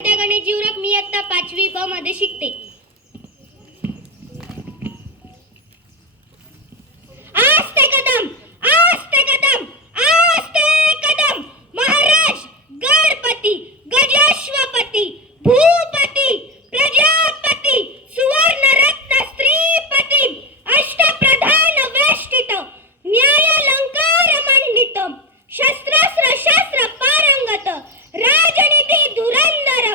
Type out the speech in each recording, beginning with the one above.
गणेश जीवरक मी आता 5वी ब मध्ये शिकते. आस्ते कदम, आस्ते कदम, आस्ते कदम. महाराज गणपती, गजाश्वपती, भूपती, प्रजापती, सुवर्णरत्न स्त्रीपती, अष्टप्रधान वेष्टित, न्यायालंकार मंडित, शस्त्रास्त्र शास्त्र पारंगत, राजनीती धुरंधर,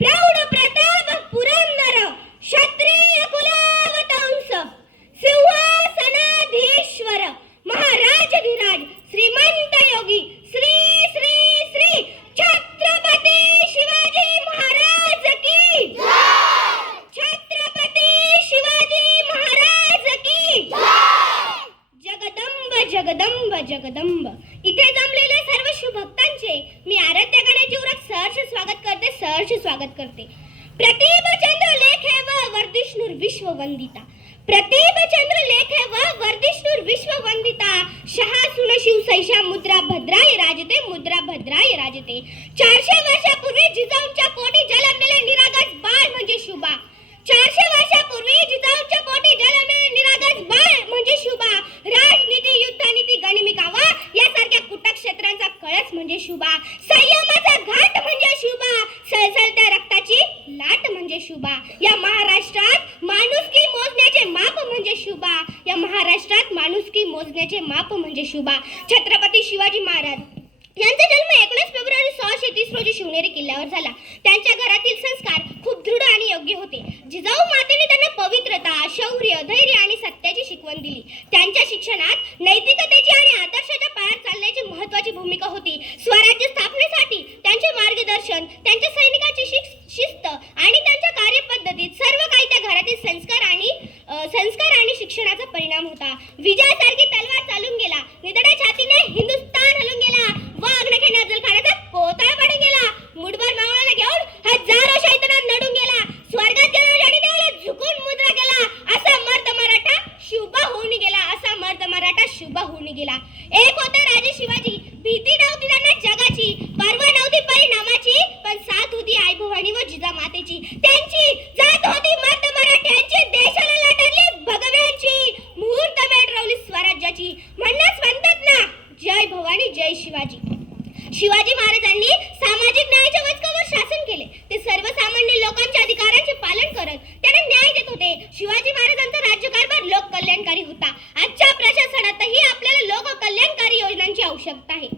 प्रौढ प्रताप पुरंदर, क्षत्रिय कुलावतंस, सिंहासनाधीश्वर, महाराजधिराज, श्रीमंत योगी, श्री श्री श्री छत्रपती शिवाजी महाराज की जय. छत्रपती शिवाजी महाराज की जय. जगदंब जगदंब जगदंब. इथे जमलेले सर्व शिवभक्तांचे मी आराध्य गणेश जीवरक सहर्ष स्वागत करते. प्रतिभचंद्र लेखे व वर्धिष्णुर विश्ववंदिता, प्रतिभचंद्र लेखे व वर्धिष्णुर विश्ववंदिता, शहासून शिवसैषा मुद्रा भद्राय राजते, मुद्रा भद्राय राजते. 400 वर्षापूर्वी जिजाऊंच्या पोटी जन्मलेले निरागस बाळ म्हणजे शुभा. 400 वर्षापूर्वी जिजाऊंच्या पोटी जन्मलेले निरागस बाळ म्हणजे शुभा. राजनीती, युद्धनीती, गणिमिकावा यासारख्या कुटक्षेत्रांचा कळस म्हणजे शुभा. संयमाचा घाट म्हणजे शुभा. सळसळत्या रक्ताची लाट म्हणजे शुभा. या महाराष्ट्रात माणुसकी मोजण्याचे माप म्हणजे शुभा. या महाराष्ट्रात माणुसकी मोजण्याचे माप म्हणजे शुभा. छत्रपती शिवाजी महाराज यांचा जन्म 19 फेब्रुवारी 1630 रोजी शिवनेरी किल्ल्यावर झाला. त्यांच्या घरातील संस्कार खूप दृढ आणि योग्य होते. जिजाऊ मातेने त्यांना पवित्रता, शौर्य, धैर्य आणि सत्याची शिकवण दिली. त्यांच्या शिक्षणात नैतिकतेची आणि आदर्शाच्या पायावर चालण्याची महत्त्वाची भूमिका होती. स्वराज्य स्थापनेसाठी त्यांचे मार्गदर्शन, त्यांच्या सैनिकांची शिस्त आणि त्यांच्या कार्यपद्धतीत सर्व काही त्या घरातील संस्कार आणि शिक्षणाचा परिणाम होता. विजयासारखी तलवार चालून गेला, निधड्या छातीने हिंदुस्थान हलून गेला, वाघनखे अफजलखानाचा पोतळा पडून गेला, मुठभर मावळाला घेऊन हजारो शैतानात नडून गेला, स्वर्गात गेला आणि देवाला झुकून मुद्रा केला, असा मर्द मराठा शुभ होऊन गेला, असा मर्द मराठा शुभ होऊन गेला. एक होता राजे शिवाजी. भीती नव्हती त्यांना जगाची, परवा नव्हती परिणामाची, पण साथ होती आई भवानी व जिजामातेची. त्यांची जात होती मर्द मराठ्यांची, देशाला लाटरली भगव्यांची, मुहूर्त वेळ रवली स्वराज्याची. म्हणूनच म्हणतात ना, जय भवानी जय शिवाजी. शिवाजी महाराजांनी सामाजिक न्यायाच्या वचकावर शासन केले. ते सर्वसामान्य लोकांच्या अधिकारांचे पालन करत त्यांना न्याय देत होते. शिवाजी महाराजांचा राज्यकारभार लोक कल्याणकारी होता. आजच्या प्रशासनातही आपल्याला लोक कल्याणकारी योजनांची आवश्यकता आहे.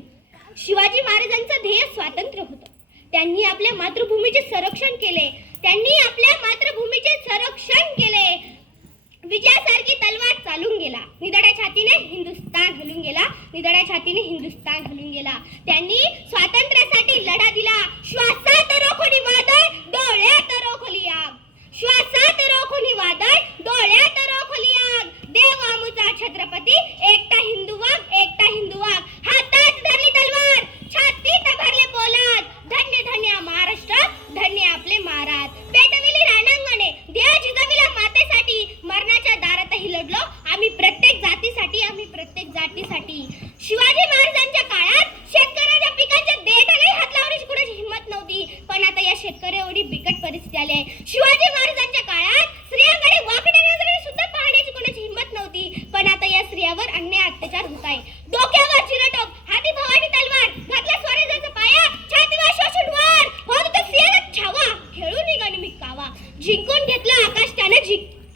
शिवाजी महाराजांचं ध्येय स्वातंत्र्य होतं. त्यांनी आपल्या मातृभूमीचे संरक्षण केले. विजयासारखी तलवार चालून गेला, निधड्या छातीने हिंदुस्थान हलून गेला, निधड्या छातीने हिंदुस्थान हलून गेला. त्यांनी स्वातंत्र्यासाठी लढा दिला. श्वासात रोखोनी वादळ, डोळ्यात रोखली आग. श्वासात रोखोनी वादळ, डोळ्यात रोखली आग. देव आमुचा छत्रपती, एकटा हिंदू वाघ, एकटा हिंदू वाघ. हातात धरली तलवार, छातीत भरले पोलाद. धन्य धन्य महाराष्ट्र, धन्य आपले महाराज. पेटविली रणांगणे, देव जिजाऊला मातेसाठी, मरणाच्या दारातही लढलो आम्ही प्रत्येक जातीसाठी, शिवाजी महाराजांच्या काळात शेतकऱ्याच्या पिकांच्या देठालाही हात लावण्याची कुणाची हिंमत नव्हती, पण आता या शेतकरी एवढी बिकट परिस्थिती आली आहे. शिवाजी महाराजांच्या काळात स्त्रियांकडे वाकड्या नजरेने सुद्धा पाहण्याची कुणाची हिंमत नव्हती, पण आता या स्त्रियांवर अन्याय अत्याचार होत आहे. डोक्यावर चिरटोप, हाती भवानी तलवार, घातला स्वराज्याचा पाया, छातीवर शोषून वार, होत होता सिंहाचा छावा, खेळून गणिमिक कावा. जिंकून घेतलं आकाश त्याने,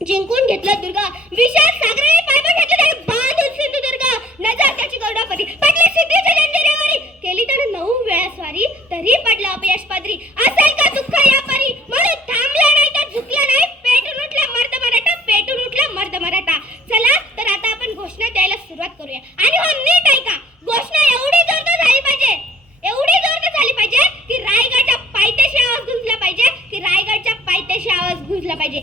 जिंकून घेतलं दुर्गा, विशाल सागराने पायबा घेतलं त्याने, बांधून सिंधुदुर्ग, नजर त्याची गरुडापरी, पडली सिद्धीच्या जंजिरेवरी, केली त्याने 9 वेळा स्वारी, तरी पडला अपयश पदरी. असेल का दुःख या परी, म्हणून थांबला नाही तर झुकला नाही, पेटून उठला मर्द मराठा, पेटून उठला मर्द मराठा. चला तर आता आपण घोषणा द्यायला सुरुवात करूया. आणि हो नीट ऐका, घोषणा एवढी जोरदार झाली पाहिजे की रायगडच्या पायथ्याशी आवाज गुंजला पाहिजे,